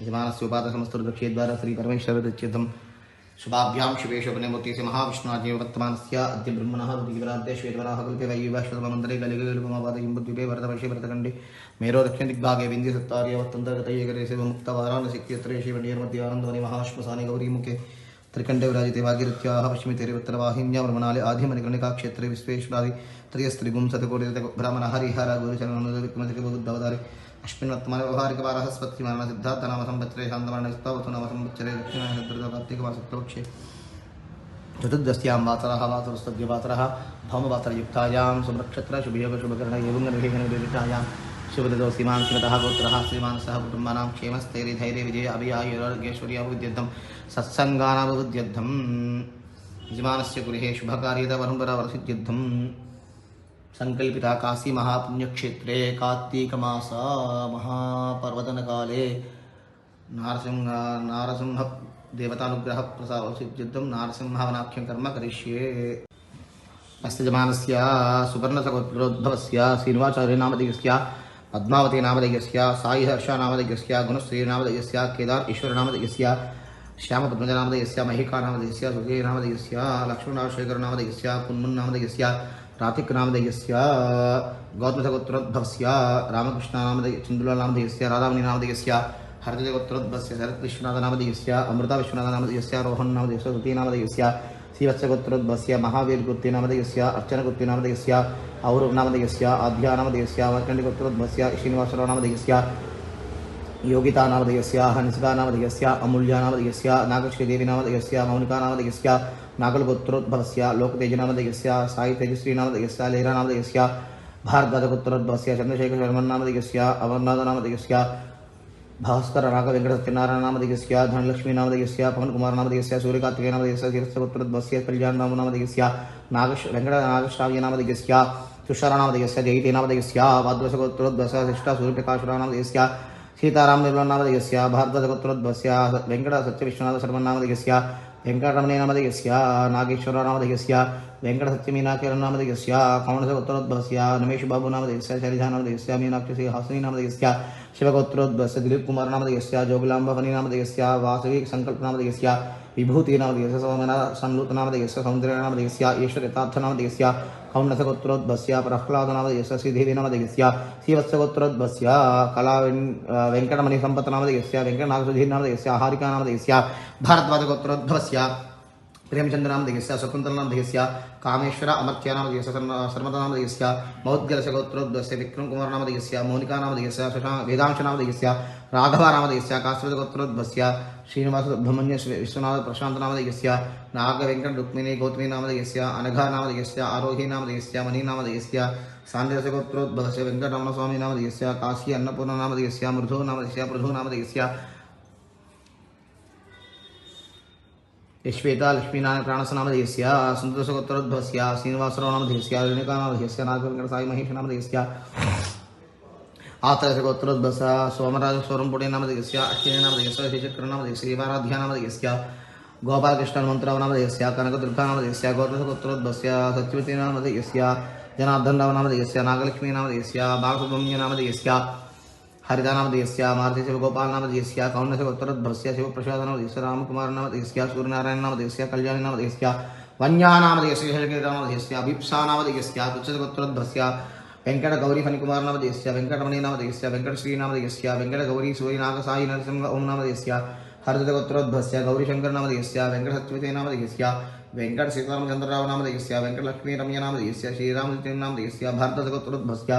यजमानस्य उपादसमस्तुर्दक्षेद्वारा श्री परमेश्वरदच्युतं शुभाभ्यां शुभेशोपने मूर्तिस्य महाविष्णुराज्ञे वर्तमानस्य अद्य ब्रह्मणः ऋतिविराध्ये श्वेतवराह कल्पे वैवाश्वतममन्तरे कलिकलिकमापादयम्बुद्वीपे भरतवर्षे भरतखण्डे मेरो दक्षिणदिग्भागे विन्ध्यसत्तार्यवत्तन्तर्गतये सेवमुक्तवाराणसिक्यत्रे श्रीवण्यर्मध्ये महाश्मशाने गौरीमुखे त्रिकण्डे विराजिते भागीरथ्याः पश्चिमतेरिवत्तरवाहिन्या ब्रह्मणाले आधिमनिकर्णिकाक्षेत्रे विश्वेश्वरादि त्रयस्त्रिगुं शतकोटिरत ब्राह्मण हरिहर गुरुचरणोदविक्रमतिकबुद्धवतारे अस्मिन् वर्तमाने व्यवहारिकवारः स्पत्तिमानः सिद्धार्थनाम संवत्सरे शान्तवर्णस्तवतुनाम संवत्सरे दक्षिणायनद्रुतकार्तिकमासत्तपक्षे चतुर्दश्यां वासरः वासरस्तद्यवासरः भौमवासरयुक्तायां शुभनक्षत्र शुभयोग शुभकर्ण एवं निर्विघ्ननिर्विघ्नायां शुभदो सीमां श्रीमतः गोत्रः श्रीमान् सह कुटुम्बानां क्षेमस्थैर्यधैर्य विजय अभियायुरारोग्यैश्वर्याभिवृद्ध्यर्थं सत्सङ्गानाभिवृद्ध्यर्थं यजमानस्य गृहे शुभकार्यदवरम्बरवरसिद्ध्यर्थं संकल्पिता काशी महापुण्यक्षेत्रे कार्तीकमास महापर्वतनकाले नारसिंह देवतानुग्रह प्रसादसिद्ध्यर्थं नारसिंहवनाख्यं कर्म करिष्ये। अस्य यजमानस्य सुवर्णसगोत्रोद्भवस्य श्रीनिवासाचार्यनामधेयस्य पद्मावती नामधेयस्य साईहर्षनामधेयस्य गुणश्रीनामधेयस्य केदार ईश्वरनामधेयस्य श्यामपद्मजनामधेयस्य महिकानामधेयस्य सुजयनामधेयस्य लक्ष्मणराजशेखरनामधेयस्य कुन्मुन्नामधेयस्य रातिकनामधेयस्य गौतमसगोत्रोद्भवस्य रामकृष्णनामधेय चन्दुलानामधेयस्य राधामणिनामधेयस्य हरजगोत्रोद्भवस्य शरत्विश्वनाथनामधेयस्य अमृताविश्वनाथनामधेयस्य रोहन्नामधेयस्य सुतीनामधेयस्य श्रीवत्सगोत्रोद्भवस्य महावीरगुप्तेनामधेयस्य अर्चनगुप्तेनामधेयस्य औरवनामधेयस्य आध्यानामधेयस्य मार्कण्डगोत्रोद्भवस्य श्रीनिवासरावनामधेयस्य योगितानामधेयस्य हंसिकानामधेयस्य अमूल्यानामधेयस्य नागश्रीदेवीनामधेयस्य मौनिकानामधेयस्य नागलगोत्रोद्भवस्य लोकतेजनामधेयस्य साईतेजश्रीनामधेयस्य लेहरानामधेयस्य भारद्वाजगोत्रोद्भवस्य चन्द्रशेखरशर्मन्नामधेयस्य अमरनाथनामधेयस्य भास्कर राघवेङ्कटसत्यनारायणनामधेयस्य धनलक्ष्मीनामधेयस्य पवनकुमारनामधेयस्य सूर्यकार्तिकेयनामधेयस्य शिरस्यगोत्रोद्भवस्य कल्याणनामधेयस्य नागश्राव्यनामधेयस्य तुषारनामधेयस्य जयितेनामधेयस्य वाद्वसगोत्रोद्भवस्य शिष्टा सूर्यप्रकाशनामधेयस्य सीतारामनिर्मलनामधेयस्य भारद्वाजगोत्रोद्भवस्य वेङ्कटसत्यविश्वनाथशर्मन्नामधेयस्य वेङ्कटरमणेनामधेयस्य नागेश्वरनामधेयस्य वेङ्कटसत्यमीनाकेरनामधेयस्य कौणसगोत्रोद्भवस्य नमेशबाबुनामधेयस्य शैलजानामधेयस्य मीनाक्षीहासिनीनामधेयस्य शिवगोत्रोद्भवस्य दिलीपकुमारनामधेयस्य जोगुलाम्बफणीनामधेयस्य वासवी संकल्पनामधेयस्य विभूतिनामधेयस्य सन्लूतनामधेयस्य सौन्दर्यनामधेयस्य ईश्वरयथार्थनामधेयस्य कौण्डसगोत्रोद्भवस्य प्रह्लादनामधेयस्य श्रीदेवीनामधेयस्य श्रीवत्सगोत्रोद्भवस्य कला वेङ्कटमणिसम्पत्नामधेयस्य वेङ्कटनागसुधीर्नामधेयस्य हारिकानामधेयस्य भारद्वाजगोत्रोद्भवस्य प्रेमचन्द्रनामधेयस्य स्वतन्त्रनामधेयस्य कामेश्वर अमर्त्यानामधेयस्य शर्मतनामधेयस्य मौद्गलसगोत्रोद्भवस्य विक्रमकुमारनामधेयस्य मौनिकानामधेयस्य वेदांशनामधेयस्य राघवनामधेयस्य काश्मीरगोत्रोद्भवस्य श्रीनिवाससुब्रह्मण्य विश्वनाथ प्रशान्तनामधेयस्य नागवेङ्कटरुक्मिणी गौतमीनामधेयस्य अनघानामधेयस्य आरोहीनामधेयस्य मणिनामधेयस्य सान्ध्यसगोत्रोद्भवस्य वेङ्कटरमणस्वामीनामधेयस्य काशी अन्नपूर्णनामधेयस्य मृधोनामधेयस्य पृथुनामधेयस्य श्वेता लक्ष्मीनारायण प्राणसनामधेयस्य सुन्दरसगोत्रोद्भवस्य श्रीनिवासरावनामधेयस्य रेणुकानामधेयस्य नागवेङ्कटसाई महेशनामधेयस्य आत्रसगोत्रोद्भवस्य सोमराजस्वरंपुटेनामधेयस्य अश्विनीनामधेयस्य श्रीचक्रनामधेयस्य श्रीवाराध्यानामधेयस्य गोपालकृष्णमन्त्रावनामधेयस्य कनकदुर्गानामधेयस्य गौतमसगोत्रोद्भवस्य सत्यवतीनामधेयस्य जनार्दनरावनामधेयस्य नागलक्ष्मीनामधेयस्य बालसुब्रह्मण्यनामधेयस्य हरिदानामधेयस्य मारुतिशिवगोपालनामधेयस्य कौण्डसगोत्रोद्भवस्य शिवप्रसादनामधेयस्य रामकुमारनामधेयस्य सूर्यनारायणनामधेयस्य कल्याणनामधेयस्य वन्यानामधेयस्य शैलकेतनामधेयस्य अभीप्सानामधेयस्य तुच्छगोत्रोद्भवस्य वेङ्कटगौरीफणिकुमारनामधेयस्य वेङ्कटमणिनामधेयस्य वेङ्कटश्रीनामधेयस्य वेङ्कटगौरी सूर्यनागसाई नरसिंह ओंनामधेयस्य हरदगोत्रोद्भवस्य गौरीशङ्करनामधेयस्य वेङ्कटसत्यवतीनामधेयस्य वेङ्कटसीतारामचन्द्ररावनामधेयस्य वेङ्कटलक्ष्मीरम्यनामधेयस्य श्रीरामचन्द्रनामधेयस्य भारतगोत्रोद्भवस्य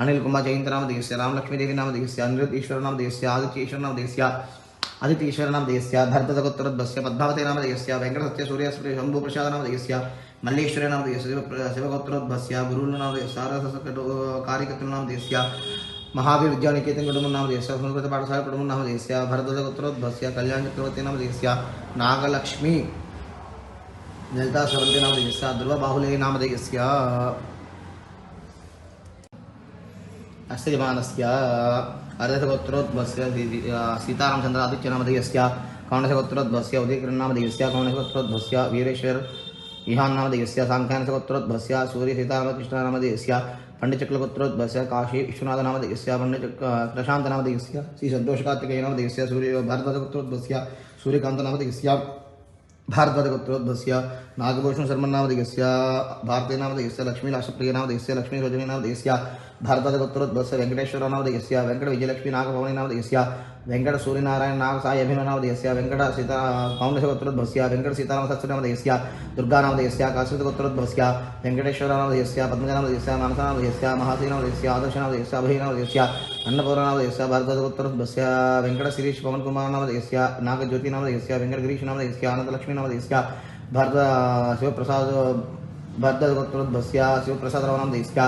अनिलकुमारजयन्तनामधेयस्य रामलक्ष्मीदेवीनामधेयस्य अनिरुद्धईश्वरनामधेयस्य आदित्यईश्वरनामधेयस्य भरतगोत्रोद्भवस्य पद्मावतीनामधेयस्य वेङ्कटसत्यसूर्यशम्भुप्रसादनामधेयस्य मल्लेश्वरनामधेयस्य शिवगोत्रोद्भवस्य गुरुनामधेयस्य कार्यकर्तृनामधेयस्य महावीर विद्यानिकेतन कुटुम्बनामधेयस्य संस्कृतपाठशाला कुटुम्बनामधेयस्य भरतगोत्रोद्भवस्य कल्याणचक्रवर्तीनामधेयस्य नागलक्ष्मी ललिता स्रवन्तीनामधेयस्य ध्रुवबाहुलेनामधेयस्य अस्य यजमानस्य अर्धगोत्रोद्भवस्य सीतारामचन्द्र आदित्यनामधेयस्य कौण्डसगोत्रोद्भवस्य उदयकिरणनामधेयस्य कौण्डसगोत्रोद्भवस्य वीरेश्वर इहान्नामधेयस्य साङ्ख्यानसगोत्रोद्भवस्य सूर्यसीतारामकृष्णनामधेयस्य पंडितचक्रगोत्रोद्भवस्य काशी विश्वनाथनामधेयस्य प्रशान्तनामधेयस्य श्री सन्तोषकार्तिकेयनामधेयस्य सूर्य भारद्वाजगोत्रोद्भवस्य सूर्यकान्तनामधेयस्य भारद्वाजगोत्रोद्भवस्य नागभूषण शर्मन्नामधेयस्य भारतीनामधेयस्य लक्ष्मीलासप्रियनामधेयस्य लक्ष्मीरजनीनामधेयस्य भारद्वाजगोत्रोद्भवस्य वेङ्कटेश्वरनामधेयस्य वेङ्कटविजयलक्ष्मी नागभवनीनामधेयस्य वेङ्कट सूर्यनारायण नाग साई अभिनवनामधेयस्य वेङ्कट सीता कौण्डशगोत्रोद्भवस्य वेङ्कट सीतारामशास्त्रीनामधेयस्य दुर्गानामधेयस्य काशीगोत्रोद्भवस्य वेङ्कटेश्वरनामधेयस्य पद्मजनामधेयस्य मानसानामधेयस्य महासीनामधेयस्य आदर्शनामधेयस्य अभयनामधेयस्य अन्नपूर्णामधेयस्य भारद्वाजगोत्रोद्भवस्य वेङ्कटशिरीष पवनकुमारनामधेयस्य नागज्योतिनामधेयस्य वेङ्कटगिरीशनामधेयस्य आनन्दलक्ष्मीनामधेयस्य भारत शिवप्रसाद भारद्वाजगोत्रोद्भवस्य शिवप्रसादरावनामधेयस्य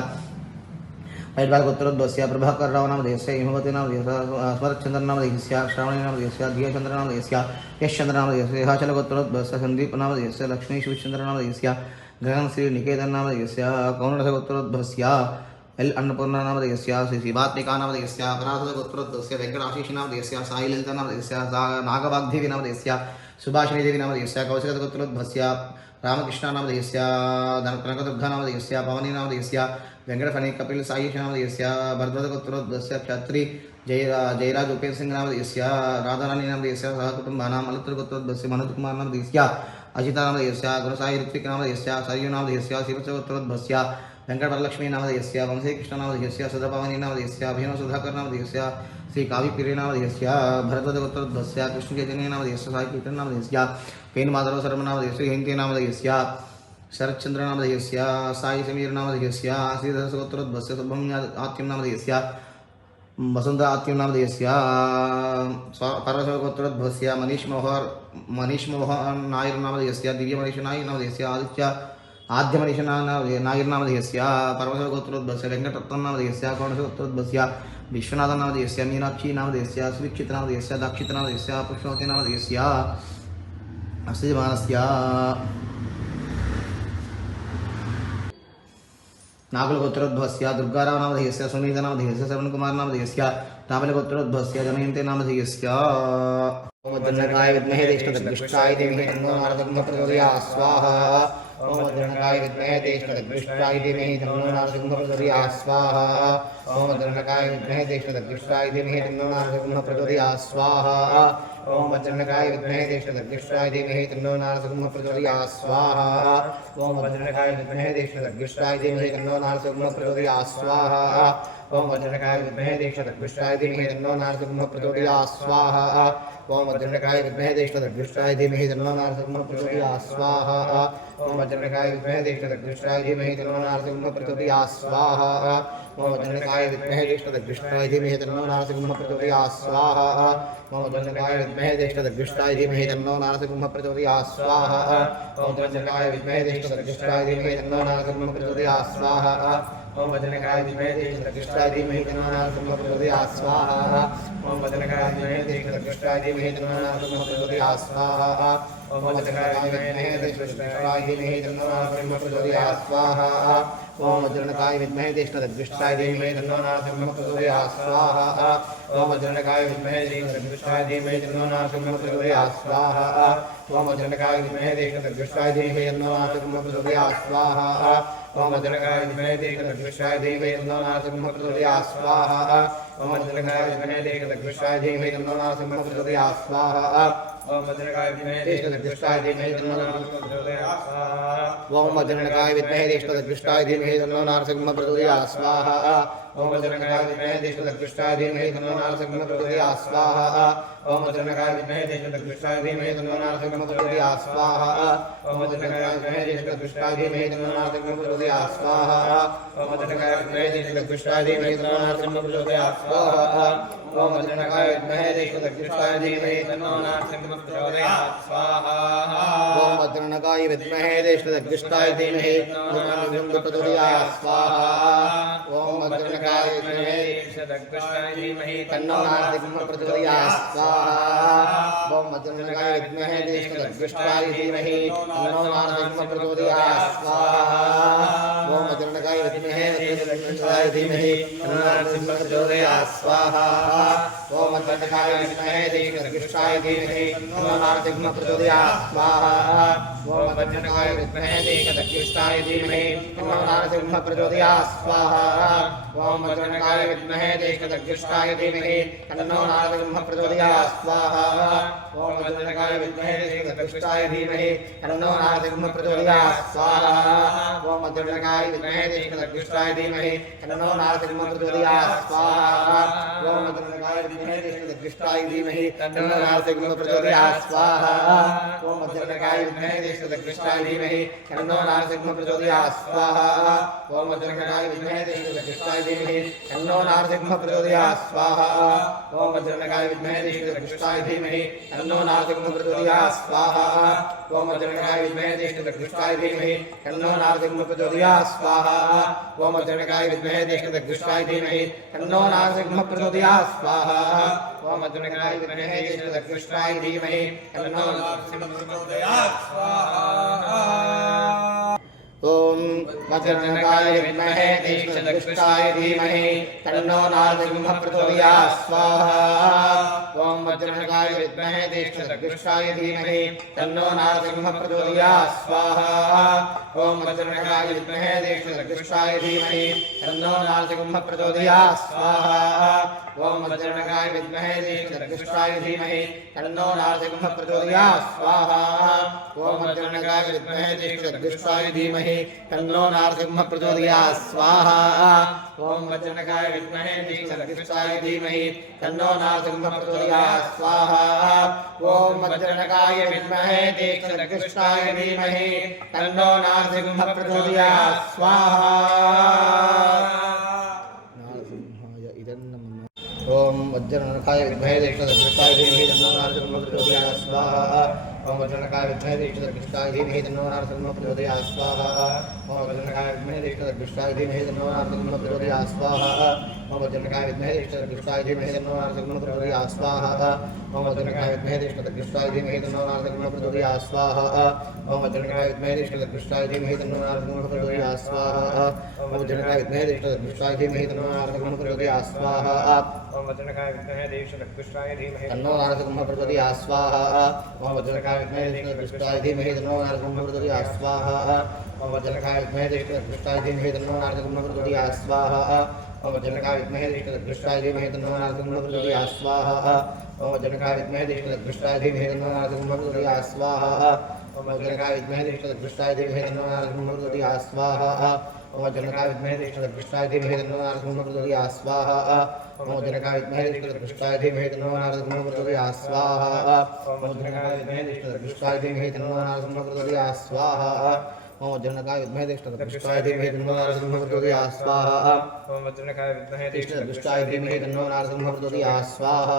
पैड्वालगोत्रोद्भवस्य प्रभाकररावनामधेयस्य हिमवतीनामधेयस्य स्मरचन्द्रनामधेयस्य श्रावणीनामधेयस्य धियचन्द्रनामधेयस्य यशचन्द्रनामधेयस्य हाचलगोत्रोद्भवस्य सन्दीपनामधेयस्य लक्ष्मीशिवचन्द्रनामधेयस्य गगनश्रीनिकेतननामधेयस्य कौण्डशगोत्रोद्भवस्य एल अन्नपूर्णानामधेयस्य श्रीशिवात्मिकानामधेयस्य परासदगोत्रोद्भवस्य वेङ्कटाशीषनामधेयस्य साईललितानामधेयस्य नागवाग्देवीनामधेयस्य सुभाषिणीदेवीनामधेयस्य कौशिकगोत्रोद्भवस्य रामकृष्णानामधेयस्य कनकदुर्गानामधेयस्य पवनीनामधेयस्य वेङ्कटफणी कपिल साईशनामधेयस्य भरद्वाजगोत्रोद्भवस्य क्षत्री जयराज उपेन्द्र सिंहनामधेयस्य राधारानीनामधेयस्य सहकुटुम्बानां मलुत्रगोत्रोद्भवस्य मनोजकुमारनामधेयस्य अजितानामधेयस्य गुरुसाई ऋत्विकनामधेयस्य सरयूनामधेयस्य शिवचगोत्रोद्भवस्य वेङ्कटवरलक्ष्मीनामधेयस्य वंशीकृष्णनामधेयस्य सुधभवानीनामधेयस्य अभिनवसुधाकरनामधेयस्य श्रीकाव्यप्रियनामधेयस्य भरद्वाजगोत्रोद्भवस्य कृष्णचैतन्यनामधेयस्य साईकीर्तननामधेयस्य पेन्माधव शर्मनामधेयस्य जयन्तीनामधेयस्य शरच्चन्द्रनामधेयस्य साई समीरनामधेयस्य श्रीधरसगोत्रोद्भवस्य सुब्रह्मण्यात्यंनामधेयस्य वसुन्धरा आत्यंनामधेयस्य परशवगोत्रोद्भवस्य मनीषमोहन नायर्नामधेयस्य दिव्यमणिषनायर्नामधेयस्य आद्यमणिषनायर्नामधेयस्य परमशवगोत्रोद्भवस्य वेङ्कटरत्ननामधेयस्य कौण्डशगोत्रोद्भवस्य विश्वनाथनामधेयस्य मीनाक्षीनामधेयस्य सुवीक्षितनामधेयस्य दाक्षितनामधेयस्य पुष्पवतीनामधेयस्य अस्तिमानस्य नागलगोत्रोद्भवस्य दुर्गारावनामधेयस्य सुनीतनामधेयस्य श्रवणकुमारनामधेयस्य रामलगोत्रोद्भवस्य जनयन्तेनामधेयस्य ओमद्रनकाय विद्महे तेष्टदग्विष्टाय धीमहि तन्नो नारदं प्रचोदयात् स्वाहा ओमद्रनकाय विद्महे तेष्टदग्विष्टाय धीमहि तन्नो नारदं प्रचोदयात् स्वाहा ओमद्रनकाय विद्महे तेष्टदग्विष्टाय धीमहि तन्नो नारदं प्रचोदयात् स्वाहा ओमद्रनकाय विद्महे तेष्टदग्विष्टाय धीमहि तन्नो नारदं प्रचोदयात् स्वाहा ओमद्रनकाय विद्महे तेष्टदग्विष्टाय धीमहि तन्नो नारदं प्रचोदयात् स्वाहा ओमद्रनकाय विद्महे तेष्टदग्विष्टाय धीमहि तन्नो नारदं प्रचोदयात् स्वाहा ओमद्रनकाय विद्महे तेष्टदग्विष्टाय धीमहि तन्नो नारदं प्रचोदयात् स्वाहा ओमद्रनकाय विद्महे तेष्टदग्विष्टाय धीमहि तन्नो नारदं प्रचोदयात् स्वाहा ओमद्रनकाय विद्महे तेष्टदग्विष्टाय धीमहि तन्नो नारदं प्रचोदयात् स्वाहा ओमद्रनकाय विद्महे तेष्टदग्विष्टाय धीमहि तन्नो नारदं प्रचोदयात् स्वाहा ओमद्रनकाय विद्महे तेष्टदग्विष्टाय धीमहि तन्नो नारदं प्रचोदयात् स्वाहा ओमद्रनकाय विद्महे तेष्टदग्विष्टाय धीमहि तन्नो नारदं प्रचोदयात् स्वाहा ओमद्रनकाय विद्महे तेष्टदग्विष्टाय धीमहि तन्नो नारदं प्रचोदयात् स्वाहा ओमद्रनकाय विद्महे तेष्टदग्विष्टाय धीमहि तन्नो नारदं प्रचोदयात् स्वाहा ओमद्रनकाय विद्महे तेष्टदग्विष्टाय धीमहि तन्नो नारदं प्रचोदयात् स्वाहा ओमद्रनकाय विद्महे तेष्टदग्विष्टाय धीमहि तन्नो नारदं प्रचोदयात् स्वाहा ओमद्रनकाय विद्महे तेष्टदग्विष्टाय धीमहि तन्नो नारदं प्रचोदयात् स्वाहा ओमद्रनकाय विद्महे तेष्टदग्विष्टाय धीमहि तन्नो नारदं प्रचोदयात् स्वाहा ओमद्रनकाय विद्महे तेष्टदग्विष्टाय धीमहि तन्नो नारदं प्रचोदयात् स्वाहा ओमद्रनकाय विद्महे तेष्टदग्विष्टाय धीमहि तन्नो नारदं प्रचोदयात् स्वाहा ओमद्रनकाय विद्महे तेष्टदग्विष्टाय धीमहि तन्नो नारदं प्रचोदयात् स्वाहा ओमद्रनकाय विद्महे तेष्टदग्विष्टाय धीमहि तन्नो नारदं प्रचोदयात् स्वाहा ओमद्रनकाय विद्महे तेष्टदग्विष्टाय धीमहि तन्नो नारदं प्रचोदयात् स्वाहा ओमद्रनकाय विद्महे तेष्टदग्विष्टाय धीमहि तन्नो नारदं प्रचोदयात् स्वाहा ओमद्रनकाय विद्महे तेष्टदग्विष्टाय धीमहि तन्नो नारदं प्रचोदयात् स्वाहा ओमद्रनकाय विद्महे तेष्टदग्विष्टाय धीमहि तन्नो नारदं प्रचोदयात् स्वाहा ओमद्रनकाय विद्महे तेष्टदग्विष्टाय धीमहि तन्नो नारदं प्रचोदयात् स्वाहा ओमद्रनकाय विद्महे तेष्टदग्विष्टाय धीमहि तन्नो नारदं प्रचोदयात् स्वाहा ओमद्रनकाय विद्महे तेष्टदग्विष्टाय धीमहि तन्नो नारदं प्रचोदयात् स्वाहा ओमद्रनकाय विद्महे तेष्टदग्विष्टाय धीमहि तन्नो नारदं प्रचोदयात् स्वाहा ओम वज्रनखाय विद्महे दीर्घदर्शिष्टाय धीमहि तन्नो नारसिंहः प्रचोदयात् स्वाहा ओम वज्रनखाय विद्महे दीर्घदर्शिष्टाय धीमहि तन्नो नारसिंहः प्रचोदयात् स्वाहा ओम वज्रनखाय विद्महे दीर्घदर्शिष्टाय धीमहि तन्नो नारसिंहः प्रचोदयात् स्वाहा ओम वज्रनखाय विद्महे दीर्घदर्शिष्टाय धीमहि तन्नो नारसिंहः प्रचोदयात् स्वाहा ओम वज्रनखाय विद्महे दीर्घदर्शिष्टाय धीमहि तन्नो नारसिंहः प्रचोदयात् स्वाहा ओम वज्रनखाय विद्महे दीर्घदर्शिष्टाय धीमहि तन्नो नारसिंहः प्रचोदयात् स्वाहा ओम वज्रनखाय विद्महे दीर्घदर्शिष्टाय धीमहि तन्नो नारसिंहः प्रचोदयात् स्वाहा ओम वज्रनखाय विद्महे दीर्घदर्शिष्टाय धीमहि तन्नो नारसिंहः प्रचोदयात् स्वाहा ओम वज्रनखाय विद्महे दीर्घदर्शिष्टाय धीमहि तन्नो नारसिंहः प्रचोदयात् स्वाहा ओम वज्रनखाय विद्महे दीर्घदर्शिष्टाय धीमहि तन्नो नारसिंहः प्रचोदयात् स्वाहा ओम वज्रनखाय विद्महे दीर्घदर्शिष्टाय धीमहि तन्नो नारसिंहः प्रचोदयात् स्वाहा ओम वज्रनखाय विद्महे दीर्घदर्शिष्टाय धीमहि तन्नो नारसिंहः प्रचोदयात् स्वाहा ओम वज्रनखाय विद्महे दीर्घदर्शिष्टाय धीमहि तन्नो नारसिंहः प्रचोदयात् स्वाहा ओम वज्रनखाय विद्महे दीर्घदर्शिष्टाय धीमहि तन्नो नारसिंहः प्रचोदयात् स्वाहा ओम वज्रनखाय विद्महे दीर्घदर्शिष्टाय धीमहि तन्नो नारसिंहः प्रचोदयात् स्वाहा ओम वज्रनखाय विद्महे दीर्घदर्शिष्टाय धीमहि तन्नो नारसिंहः प्रचोदयात् स्वाहा ओम वज्रनखाय विद्महे दीर्घदर्शिष्टाय धीमहि तन्नो नारसिंहः प्रचोदयात् स्वाहा ओम वज्रनखाय विद्महे दीर्घदर्शिष्टाय धीमहि तन्नो नारसिंहः प्रचोदयात् स्वाहा ओम वज्रनखाय विद्महे दीर्घदर्शिष्टाय धीमहि तन्नो नारसिंहः प्रचोदयात् स्वाहा ओम वज्रनखाय विद्महे दीर्घदर्शिष्टाय धीमहि तन्नो नारसिंहः प्रचोदयात् स्वाहा ओम वज्रनखाय विद्महे दीर्घदर्शिष्टाय धीमहि तन्नो नारसिंहः प्रचोदयात् स्वाहा ओम वज्रनखाय विद्महे दीर्घदर्शिष्टाय धीमहि तन्नो नारसिंहः प्रचोदयात् स्वाहा ओम वज्रनखाय विद्महे दीर्घदर्शिष्टाय धीमहि तन्नो नारसिंहः प्रचोदयात् स्वाहा ओम वज्रनखाय विद्महे दीर्घदर्शिष्टाय धीमहि तन्नो नारसिंहः प्रचोदयात् स्वाहा ओम वज्रनखाय विद्महे दीर्घदर्शिष्टाय धीमहि तन्नो नारसिंहः प्रचोदयात् स्वाहा ओम वज्रनखाय विद्महे दीर्घदर्शिष्टाय धीमहि तन्नो नारसिंहः प्रचोदयात् स्वाहा ओम वज्रनखाय विद्महे दीर्घदर्शिष्टाय धीमहि तन्नो नारसिंहः प्रचोदयात् स्वाहा ओम वज्रनखाय विद्महे दीर्घदर्शिष्टाय धीमहि तन्नो नारसिंहः प्रचोदयात् स्वाहा ओम वज्रनखाय विद्महे दीर्घदर्शिष्टाय धीमहि तन्नो नारसिंहः प्रचोदयात् स्वाहा ओम वज्रनखाय विद्महे दीर्घदर्शिष्टाय धीमहि तन्नो नारसिंहः प्रचोदयात् स्वाहा ओम वज्रनखाय विद्महे दीर्घदर्शिष्टाय धीमहि तन्नो नारसिंहः प्रचोदयात् स्वाहा ओम वज्रनखाय विद्महे दीर्घदर्शिष्टाय धीमहि तन्नो नारसिंहः प्रचोदयात् स्वाहा ओम वज्रनखाय विद्महे दीर्घदर्शिष्टाय धीमहि तन्नो नारसिंहः प्रचोदयात् स्वाहा ओम वज्रनखाय विद्महे दीर्घदर्शिष्टाय धीमहि तन्नो नारसिंहः प्रचोदयात् स्वाहा ओम वज्रनखाय विद्महे दीर्घदर्शिष्टाय धीमहि तन्नो नारसिंहः प्रचोदयात् स्वाहा ओम वज्रनखाय विद्महे दीर्घदर्शिष्टाय धीमहि तन्नो नारसिंहः प्रचोदयात् स्वाहा ओम वज्रनखाय विद्महे दीर्घदर्शिष्टाय धीमहि तन्नो नारसिंहः प्रचोदयात् स्वाहा ओम वज्रनखाय विद्महे दीर्घदर्शिष्टाय धीमहि तन्नो नारसिंहः प्रचोदयात् स्वाहा ओम वज्रनखाय विद्महे दीर्घदर्शिष्टाय धीमहि तन्नो नारसिंहः प्रचोदयात् स्वाहा ओम वज्रनखाय विद्महे दीर्घदर्शिष्टाय धीमहि तन्नो नारसिंहः प्रचोदयात् स्वाहा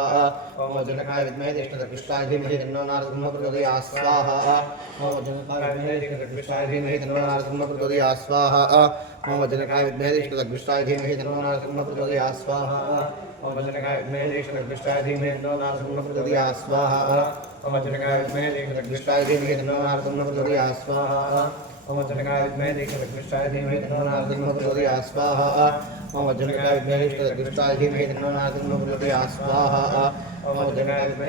ओम वज्रनखाय विद्महे दीर्घदर्शिष्टाय धीमहि तन्नो नारसिंहः प्रचोदयात् स्वाहा ओम वज्रनखाय विद्महे दीर्घदर्शिष्टाय धीमहि तन्नो नारसिंहः प्रचोदयात् स्वाहा ओम वज्रनखाय विद्महे दीर्घदर्शिष्टाय धीमहि तन्नो नारसिंहः प्रचोदयात् स्वाहा ओम वज्रनखाय विद्महे दीर्घदर्शिष्टाय धीमहि तन्नो नारसिंहः प्रचोदयात् स्वाहा ओम वज्रनखाय विद्महे दीर्घदर्शिष्टाय धीमहि तन्नो नारसिंहः प्रचोदयात् स्वाहा ओम वज्रनखाय विद्महे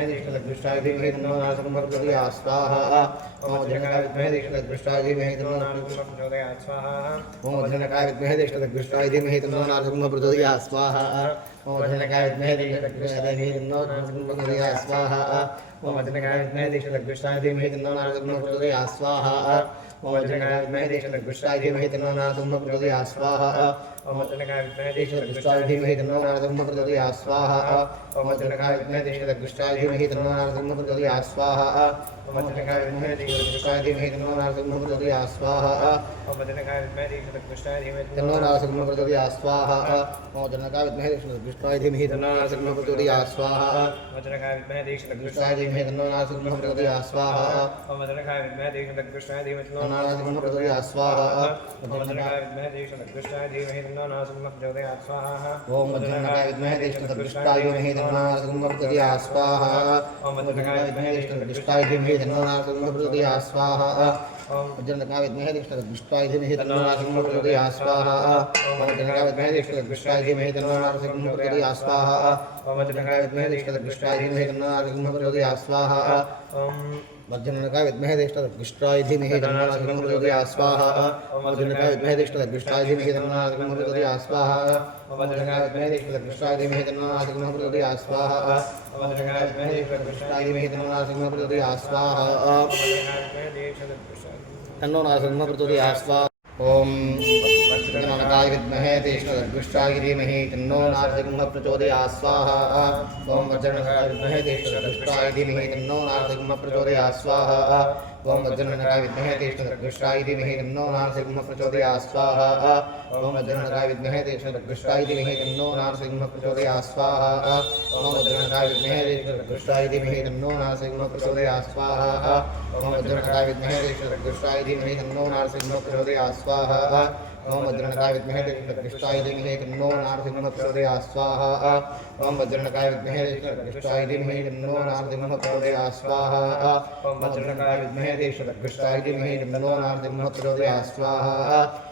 दीर्घदर्शिष्टाय धीमहि तन्नो नारसिंहः प्रचोदयात् स्वाहा ओम वज्रनखाय विद्महे दीर्घदर्शिष्टाय धीमहि तन्नो नारसिंहः प्रचोदयात् स्वाहा ओम वज्रनखाय विद्महे दीर्घदर्शिष्टाय धीमहि तन्नो नारसिंहः प्रचोदयात् स्वाहा ओम वज्रनखाय विद्महे दीर्घदर्शिष्टाय धीमहि तन्नो नारसिंहः प्रचोदयात् स्वाहा ओम वज्रनखाय विद्महे दीर्घदर्शिष्टाय धीमहि तन्नो नारसिंहः प्रचोदयात् स्वाहा ओम वज्रनखाय विद्महे दीर्घदर्शिष्टाय धीमहि तन्नो नारसिंहः प्रचोदयात् स्वाहा ओम वज्रनखाय विद्महे दीर्घदर्शिष्टाय धीमहि तन्नो नारसिंहः प्रचोदयात् स्वाहा ओम वज्रनखाय विद्महे दीर्घदर्शिष्टाय धीमहि तन्नो नारसिंहः प्रचोदयात् स्वाहा ओम वज्रनखाय विद्महे दीर्घदर्शिष्टाय धीमहि तन्नो नारसिंहः प्रचोदयात् स्वाहा ओम वज्रनखाय विद्महे दीर्घदर्शिष्टाय धीमहि तन्नो नारसिंहः प्रचोदयात् स्वाहा वज्रनखाय विद्महे दीर्घदर्शिष्टाय धीमहि तन्नो नारसिंहः प्रचोदयात् स्वाहा ओम वज्रनखाय विद्महे दीर्घदर्शिष्टाय धीमहि तन्नो नारसिंहः प्रचोदयात् स्वाहा ओम वज्रनखाय विद्महे दीर्घदर्शिष्टाय धीमहि तन्नो नारसिंहः प्रचोदयात् स्वाहा ओम वज्रनखाय विद्महे दीर्घदर्शिष्टाय धीमहि तन्नो नारसिंहः प्रचोदयात् स्वाहा ओम वज्रनखाय विद्महे दीर्घदर्शिष्टाय धीमहि तन्नो नारसिंहः प्रचोदयात् स्वाहा वज्रनकाय विद्महे दीक्षितदृष्टाय धीमहि तन्नो नारसिंहः प्रचोदयात् स्वाहा ओम वज्रनकाय विद्महे दीक्षितदृष्टाय धीमहि तन्नो नारसिंहः प्रचोदयात् स्वाहा ओम वज्रनकाय विद्महे दीक्षितदृष्टाय धीमहि तन्नो नारसिंहः प्रचोदयात् स्वाहा वज्रनकाय विद्महे दीक्षितदृष्टाय धीमहि तन्नो नारसिंहः प्रचोदयात् स्वाहा ओम वज्रनकाय विद्महे दीक्षितदृष्टाय धीमहि तन्नो नारसिंहः प्रचोदयात् स्वाहा ओम वज्रनकाय विद्महे दीक्षितदृष्टाय धीमहि तन्नो नारसिंहः प्रचोदयात् स्वाहा ओम वज्रनकाय विद्महे दीक्षितदृष्टाय धीमहि तन्नो नारसिंहः प्रचोदयात् स्वाहा तन्नो नारसिंहः प्रचोदयात् स्वाहा ओम वज्रनकाय विद्महे दीक्षितदृष्टाय धीमहि तन्नो नारसिंहः प्रचोदयात् स्वाहा ओम वज्रनकाय विद्महे दीक्षितदृष्टाय धीमहि तन्नो नारसिंहः प्रचोदयात् स्वाहा ओम वज्रनकाय विद्महे दीक्षितदृष्टाय धीमहि तन्नो नारसिंहः प्रचोदयात् स्वाहा ओम वज्रनकाय विद्महे दीक्षितदृष्टाय धीमहि तन्नो नारसिंहः प्रचोदयात् स्वाहा ओम वज्रनकाय विद्महे दीक्षितदृष्टाय धीमहि तन्नो नारसिंहः प्रचोदयात् स्वाहा ओम वज्रनकाय विद्महे दीक्षितदृष्टाय धीमहि तन्नो नारसिंहः प्रचोदयात् स्वाहा ओम वज्रनकाय विद्महे दीक्षितदृष्टाय धीमहि तन्नो नारसिंहः प्रचोदयात् स्वाहा ओम वज्रनकाय विद्महे दीक्षितदृष्टाय धीमहि तन्नो नारसिंहः प्रचोदयात् स्वाहा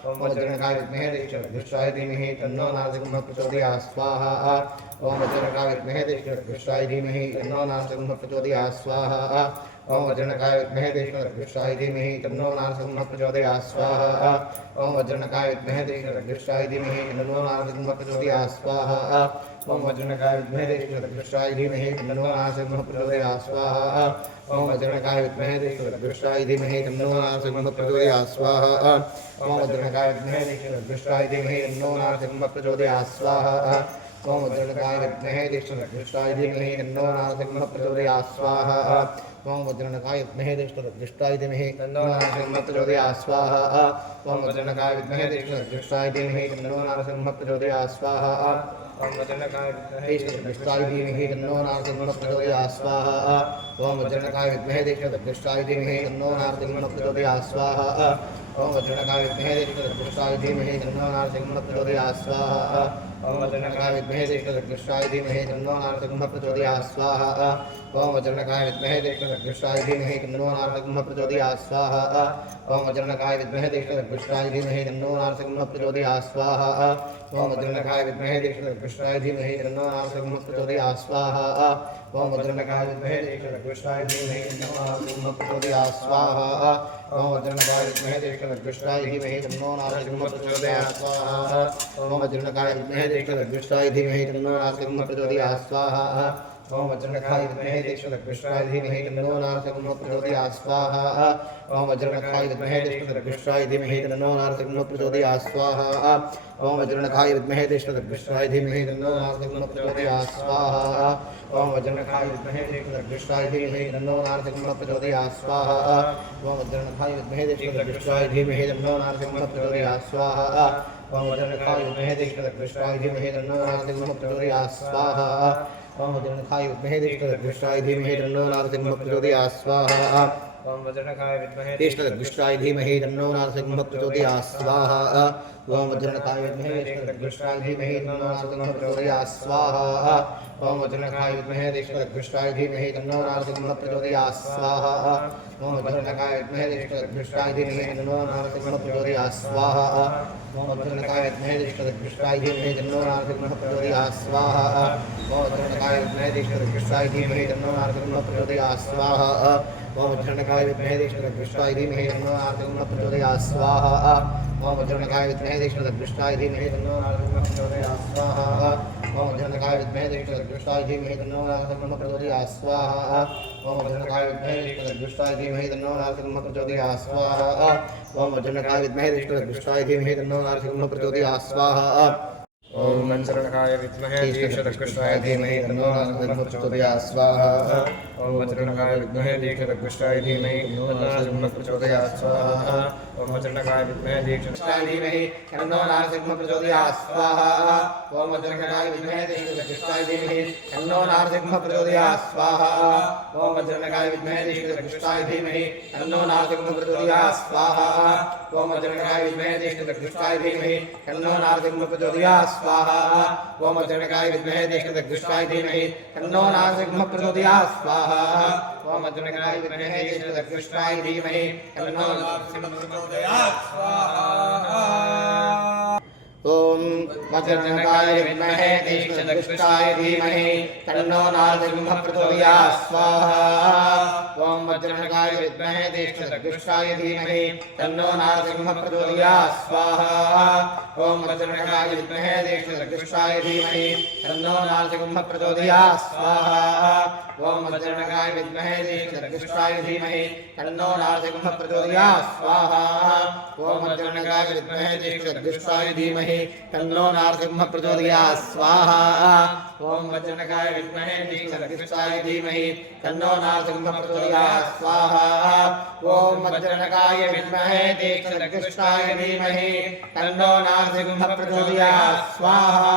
ओम वज्रनकाय विद्महे दीक्षितदृष्टाय धीमहि तन्नो नारसिंहः प्रचोदयात् स्वाहा ओम वज्रनकाय विद्महे दीक्षितदृष्टाय धीमहि तन्नो नारसिंहः प्रचोदयात् स्वाहा ओम वज्रनकाय विद्महे दीक्षितदृष्टाय धीमहि तन्नो नारसिंहः प्रचोदयात् स्वाहा ओम वज्रनकाय विद्महे दीक्षितदृष्टाय धीमहि तन्नो नारसिंहः प्रचोदयात् स्वाहा ओम वज्रनकाय विद्महे दीक्षितदृष्टाय धीमहि तन्नो नारसिंहः प्रचोदयात् स्वाहा ओम वज्रनकाय विद्महे दीक्षितदृष्टाय धीमहि तन्नो नारसिंहः प्रचोदयात् स्वाहा ओम वज्रनकाय विद्महे दीक्षितदृष्टाय धीमहि तन्नो नारसिंहः प्रचोदयात् स्वाहा ओम वज्रनकाय विद्महे दीक्षितदृष्टाय धीमहि तन्नो नारसिंहः प्रचोदयात् स्वाहा ओम वज्रनकाय विद्महे दीक्षितदृष्टाय धीमहि तन्नो नारसिंहः प्रचोदयात् स्वाहा ओम वज्रनकाय विद्महे दीक्षितदृष्टाय धीमहि तन्नो नारसिंहः प्रचोदयात् स्वाहा ओम वज्रनकाय विद्महे दीक्षितदृष्टाय धीमहि तन्नो नारसिंहः प्रचोदयात् स्वाहा ओम वज्रनकाय दीक्षितदृष्टाय धीमहि तन्नो नारसिंहः प्रचोदयात् स्वाहा ओम वज्रनकाय विद्महे दीक्षितदृष्टाय धीमहि तन्नो नारसिंहः प्रचोदयात् स्वाहा ओम वज्रनकाय विद्महे दीक्षितदृष्टाय धीमहि तन्नो नारसिंहः प्रचोदयात् स्वाहा ओम वज्रनकाय विद्महे दीक्षितदृष्टाय धीमहि तन्नो नारसिंहः प्रचोदयात् स्वाहा ओम वज्रनकाय विद्महे दीक्षितदृष्टाय धीमहि तन्नो नारसिंहः प्रचोदयात् स्वाहा ओम वज्रनकाय विद्महे दीक्षितदृष्टाय धीमहि तन्नो नारसिंहः प्रचोदयात् स्वाहा ओम वज्रनकाय विद्महे दीक्षितदृष्टाय धीमहि तन्नो नारसिंहः प्रचोदयात् स्वाहा ओम वज्रनकाय विद्महे दीक्षितदृष्टाय धीमहि तन्नो नारसिंहः प्रचोदयात् स्वाहा ओम वज्रनकाय विद्महे दीक्षितदृष्टाय धीमहि तन्नो नारसिंहः प्रचोदयात् स्वाहा ओम वज्रनकाय विद्महे दीक्षितदृष्टाय धीमहि तन्नो नारसिंहः प्रचोदयात् स्वाहा ओम वज्रनकाय विद्महे दीक्षितदृष्टाय धीमहि तन्नो नारसिंहः प्रचोदयात् स्वाहा ओम वज्रनकाय विद्महे दीक्षितदृष्टाय धीमहि तन्नो नारसिंहः प्रचोदयात् स्वाहा ओम वज्रनकाय विद्महे दीक्षितदृष्टाय धीमहि तन्नो नारसिंहः प्रचोदयात् स्वाहा ओम वज्रनकाय विद्महे दीक्षितदृष्टाय धीमहि तन्नो नारसिंहः प्रचोदयात् स्वाहा ओम वज्रनकाय विद्महे दीक्षितदृष्टाय धीमहि तन्नो नारसिंहः प्रचोदयात् स्वाहा ओम वज्रनकाय विद्महे दीक्षितदृष्टाय धीमहि तन्नो नारसिंहः प्रचोदयात् स्वाहा ओम वज्रनकाय विद्महे दीक्षितदृष्टाय धीमहि तन्नो नारसिंहः प्रचोदयात् स्वाहा ओम वज्रनकाय विद्महे दीक्षितदृष्टाय धीमहि तन्नो नारसिंहः प्रचोदयात् स्वाहा ओम वज्रनकाय विद्महे दीक्षितदृष्टाय धीमहि तन्नो नारसिंहः प्रचोदयात् स्वाहा ओम वज्रनकाय विद्महे दीक्षितदृष्टाय धीमहि तन्नो नारसिंहः प्रचोदयात् स्वाहा ओम वज्रनकाय विद्महे दीक्षितदृष्टाय धीमहि तन्नो नारसिंहः प्रचोदयात् स्वाहा ओम वज्रनकाय विद्महे दीक्षितदृष्टाय धीमहि तन्नो नारसिंहः प्रचोदयात् स्वाहा ओम वज्रनकाय विद्महे दीक्षितदृष्टाय धीमहि तन्नो नारसिंहः प्रचोदयात् स्वाहा ओम वज्रनकाय विद्महे दीक्षितदृष्टाय धीमहि तन्नो नारसिंहः प्रचोदयात् स्वाहा ओम वज्रनकाय विद्महे दीक्षितदृष्टाय धीमहि तन्नो नारसिंहः प्रचोदयात् स्वाहा ओम वज्रनकाय विद्महे दीक्षितदृष्टाय धीमहि तन्नो नारसिंहः प्रचोदयात् स्वाहा ओम वज्रनकाय विद्महे दीक्षितदृष्टाय धीमहि तन्नो नारसिंहः प्रचोदयात् स्वाहा ओम वज्रनकाय विद्महे दीक्षितदृष्टाय धीमहि तन्नो नारसिंहः प्रचोदयात् स्वाहा ओम वज्रनकाय विद्महे दीक्षितदृष्टाय धीमहि तन्नो नारसिंहः प्रचोदयात् स्वाहा ओम वज्रनकाय विद्महे दीक्षितदृष्टाय धीमहि तन्नो नारसिंहः प्रचोदयात् स्वाहा ओम वज्रनकाय विद्महे दीक्षितदृष्टाय धीमहि तन्नो नारसिंहः प्रचोदयात् स्वाहा ओम वज्रनकाय विद्महे दीक्षितदृष्टाय धीमहि तन्नो नारसिंहः प्रचोदयात् स्वाहा ओम वज्रनकाय विद्महे दीक्षितदृष्टाय धीमहि तन्नो नारसिंहः प्रचोदयात् स्वाहा ओम वज्रनकाय विद्महे दीक्षितदृष्टाय धीमहि तन्नो नारसिंहः प्रचोदयात् स्वाहा ॐ वज्रणकाय विद्महे ज्येष्ठदग्धुष्टाय धीमहि तन्नो नारसिंहः प्रचोदयात् स्वाहा ॐ वज्रणकाय विद्महे ज्येष्ठदग्धुष्टाय धीमहि तन्नो नारसिंहः प्रचोदयात् स्वाहा ॐ वज्रणकाय विद्महे ज्येष्ठदग्धुष्टाय धीमहि तन्नो नारसिंहः प्रचोदयात् स्वाहा ॐ वज्रणकाय विद्महे ज्येष्ठदग्धुष्टाय धीमहि तन्नो नारसिंहः प्रचोदयात् स्वाहा ॐ वज्रणकाय विद्महे ज्येष्ठदग्धुष्टाय धीमहि तन्नो नारसिंहः प्रचोदयात् स्वाहा ॐ वज्रणकाय विद्महे ज्येष्ठदग्धुष्टाय धीमहि तन्नो नारसिंहः प्रचोदयात् स्वाहा ॐ वज्रणकाय विद्महे ज्येष्ठदग्धुष्टाय धीमहि तन्नो नारसिंहः प्रचोदयात् स्वाहा ॐ वज्रणकाय विद्महे ज्येष्ठदग्धुष्टाय धीमहि तन्नो नारसिंहः प्रचोदयात् स्वाहा ॐ वज्रणकाय विद्महे ज्येष्ठदग्धुष्टाय धीमहि तन्नो नारसिंहः प्रचोदयात् स्वाहा